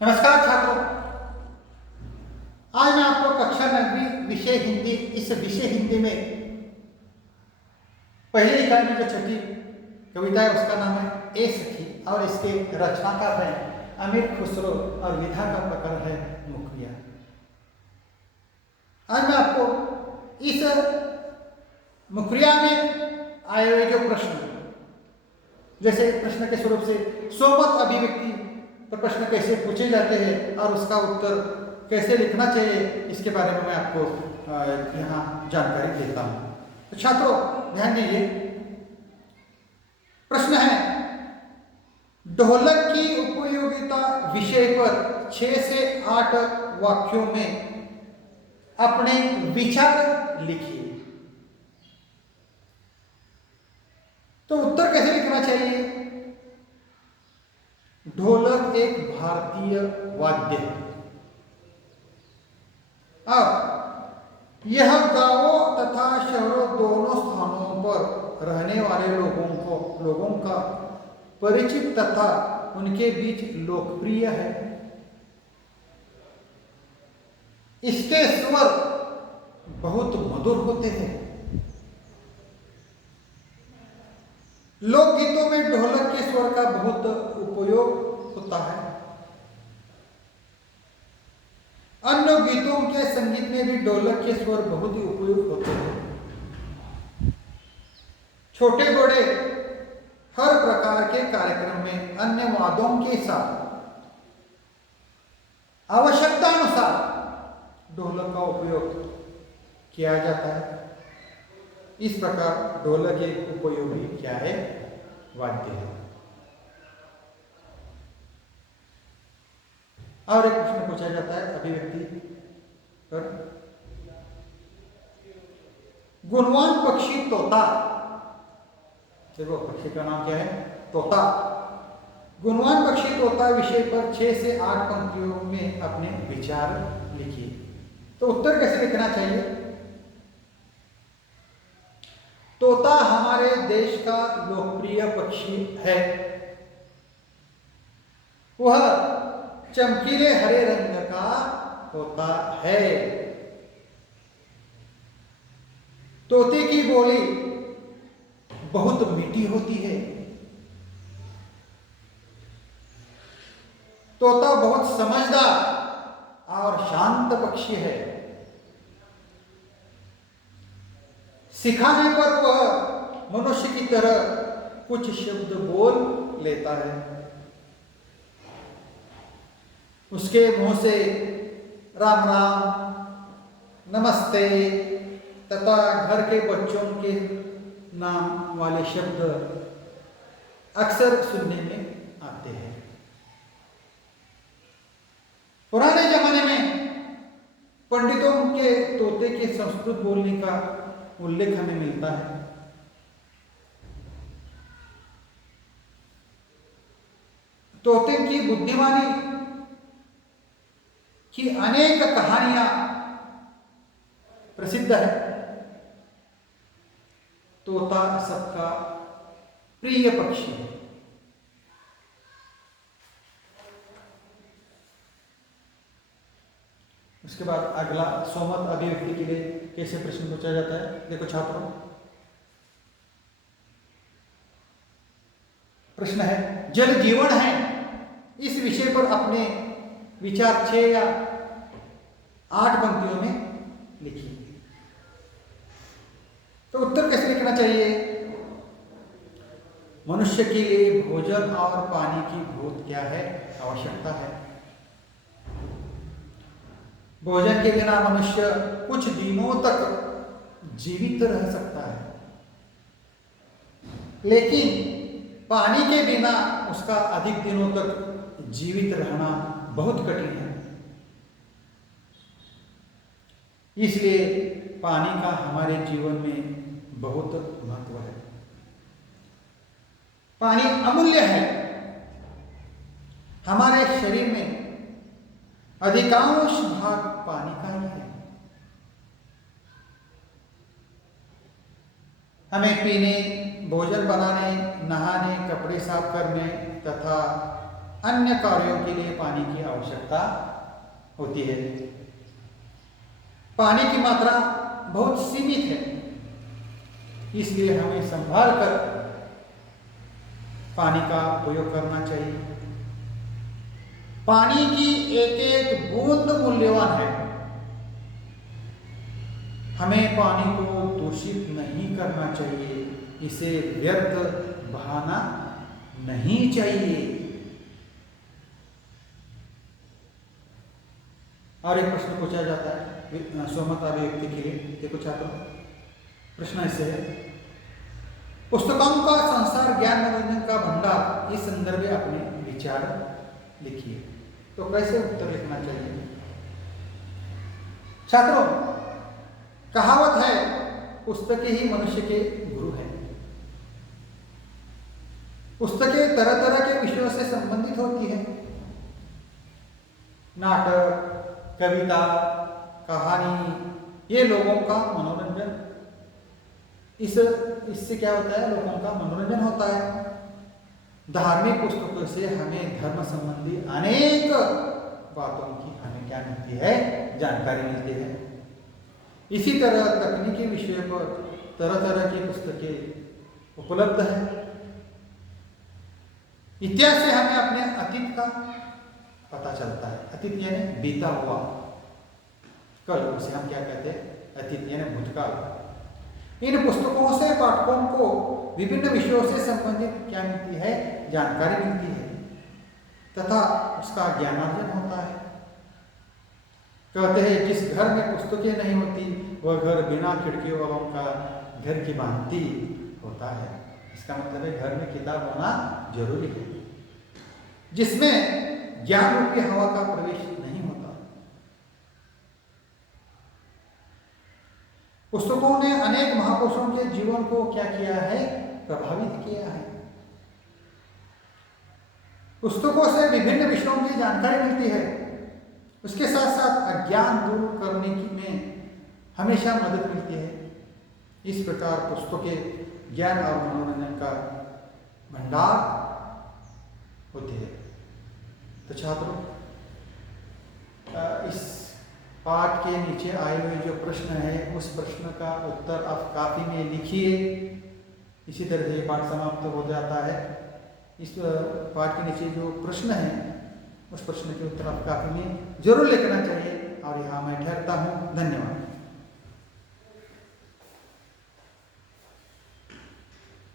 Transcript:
नमस्कार छात्रों। आज मैं आपको कक्षा 9वीं विषय हिंदी इस विषय हिंदी में पहले इकाई में जो छठी कविता है उसका नाम है ए सखी और इसके रचनाकार है अमीर खुसरो और विधा का प्रकार है मुखिया। आज मैं आपको इस मुखरिया में आए हुए जो प्रश्न, जैसे प्रश्न के स्वरूप से सोमत अभिव्यक्ति पर प्रश्न कैसे पूछे जाते हैं और उसका उत्तर कैसे लिखना चाहिए, इसके बारे में मैं आपको यहाँ जानकारी देता हूँ। तो छात्रों ध्यान दीजिए, प्रश्न है ढोलक की उपयोगिता विषय पर 6 से 8 वाक्यों में अपने विचार लिखिए। तो उत्तर कैसे लिखना चाहिए? ढोलक एक भारतीय वाद्य है और यह गांवों तथा शहरों दोनों स्थानों पर रहने वाले लोगों का परिचित तथा उनके बीच लोकप्रिय है। इसके स्वर बहुत मधुर होते हैं। लोकगीतों में ढोलक के स्वर का बहुत उपयोग होता है। अन्य गीतों के संगीत में भी ढोलक के स्वर बहुत ही उपयोग होते हैं। छोटे बड़े हर प्रकार के कार्यक्रम में अन्य वाद्यों के साथ आवश्यकतानुसार ढोलक का उपयोग किया जाता है। इस प्रकार ढोलक एक उपयोगी क्या है? वाद्य है। और एक प्रश्न पूछा जाता है अभिव्यक्ति पर, गुणवान पक्षी तोता, देखो पक्षी का नाम क्या है? तोता। गुणवान पक्षी तोता विषय पर 6 से 8 पंक्तियों में अपने विचार लिखिए। तो उत्तर कैसे लिखना चाहिए? तोता हमारे देश का लोकप्रिय पक्षी है। वह चमकीले हरे रंग का होता है। तोते की बोली बहुत मीठी होती है। तोता बहुत समझदार और शांत पक्षी है। सिखाने पर वह मनुष्य की तरह कुछ शब्द बोल लेता है। उसके मुंह से राम राम, नमस्ते तथा घर के बच्चों के नाम वाले शब्द अक्सर सुनने में आते हैं। पुराने जमाने में पंडितों के तोते के संस्कृत बोलने का उल्लेख हमें मिलता है। तोते की बुद्धिमानी की अनेक कहानियां प्रसिद्ध है। तोता सबका प्रिय पक्षी है। उसके बाद अगला सोमत अभिव्यक्ति के लिए कैसे प्रश्न पूछा जाता है, देखो छात्रों। प्रश्न है जल जीवन है, इस विषय पर अपने विचार 6 या 8 पंक्तियों में लिखिए। तो उत्तर कैसे लिखना चाहिए? मनुष्य के लिए भोजन और पानी की बहुत क्या है? आवश्यकता है। भोजन के बिना मनुष्य कुछ दिनों तक जीवित रह सकता है, लेकिन पानी के बिना उसका अधिक दिनों तक जीवित रहना बहुत कठिन है। इसलिए पानी का हमारे जीवन में बहुत महत्व है। पानी अमूल्य है। हमारे शरीर में अधिकांश भाग पानी का ही है। हमें पीने, भोजन बनाने, नहाने, कपड़े साफ करने तथा अन्य कार्यों के लिए पानी की आवश्यकता होती है। पानी की मात्रा बहुत सीमित है, इसलिए हमें संभाल कर पानी का उपयोग करना चाहिए। पानी की एक एक बूंद मूल्यवान है। हमें पानी को दूषित नहीं करना चाहिए, इसे व्यर्थ बहाना नहीं चाहिए। और एक प्रश्न पूछा जाता है स्वमत अभिव्यक्ति के लिए। देखो छात्रों, प्रश्न ऐसे है, पुस्तकों का संसार ज्ञान मनोरंजन का भंडार, इस संदर्भ में अपने विचार लिखिए। तो कैसे उत्तर लिखना चाहिए छात्रों? कहावत है, पुस्तकें ही मनुष्य के गुरु हैं। पुस्तकें तरह तरह के विषयों से संबंधित होती है। नाटक, कविता, कहानी, ये लोगों का मनोरंजन, इससे क्या होता है? लोगों का मनोरंजन होता है। धार्मिक पुस्तकों से हमें धर्म संबंधी अनेक बातों की हमें क्या मिलती है? जानकारी मिलती है। इसी तरह तकनीकी विषय पर तरह तरह की पुस्तकें उपलब्ध हैं। इतिहास से हमें अपने अतीत का पता चलता है। अतीत यानी बीता हुआ कल, उसे हम क्या कहते हैं? अतीत यानी भूतकाल। इन पुस्तकों से पाठकों को विभिन्न विषयों से संबंधित क्या मिलती है? जानकारी मिलती है तथा उसका ज्ञानार्जन होता है। कहते हैं, जिस घर में पुस्तकें नहीं होती वह घर बिना खिड़कियों वालों का घर की भांति होता है। इसका मतलब है घर में किताब होना जरूरी है, जिसमें ज्ञान रूपी हवा का प्रवेश नहीं होता। पुस्तकों ने अनेक महापुरुषों के जीवन को क्या किया है? प्रभावित किया है। पुस्तकों से विभिन्न विषयों की जानकारी मिलती है। उसके साथ साथ अज्ञान दूर करने की में हमेशा मदद मिलती है। इस प्रकार पुस्तकें ज्ञान और मनोरंजन का भंडार होती है। तो छात्रों, इस पाठ के नीचे आए हुए जो प्रश्न है, उस प्रश्न का उत्तर आप कॉपी में लिखिए। इसी तरह से पाठ समाप्त हो जाता है। इस पाठ के नीचे जो प्रश्न है, उस प्रश्न के उत्तर आप कॉपी में जरूर लिखना चाहिए। और यहाँ मैं ठहरता हूँ। धन्यवाद।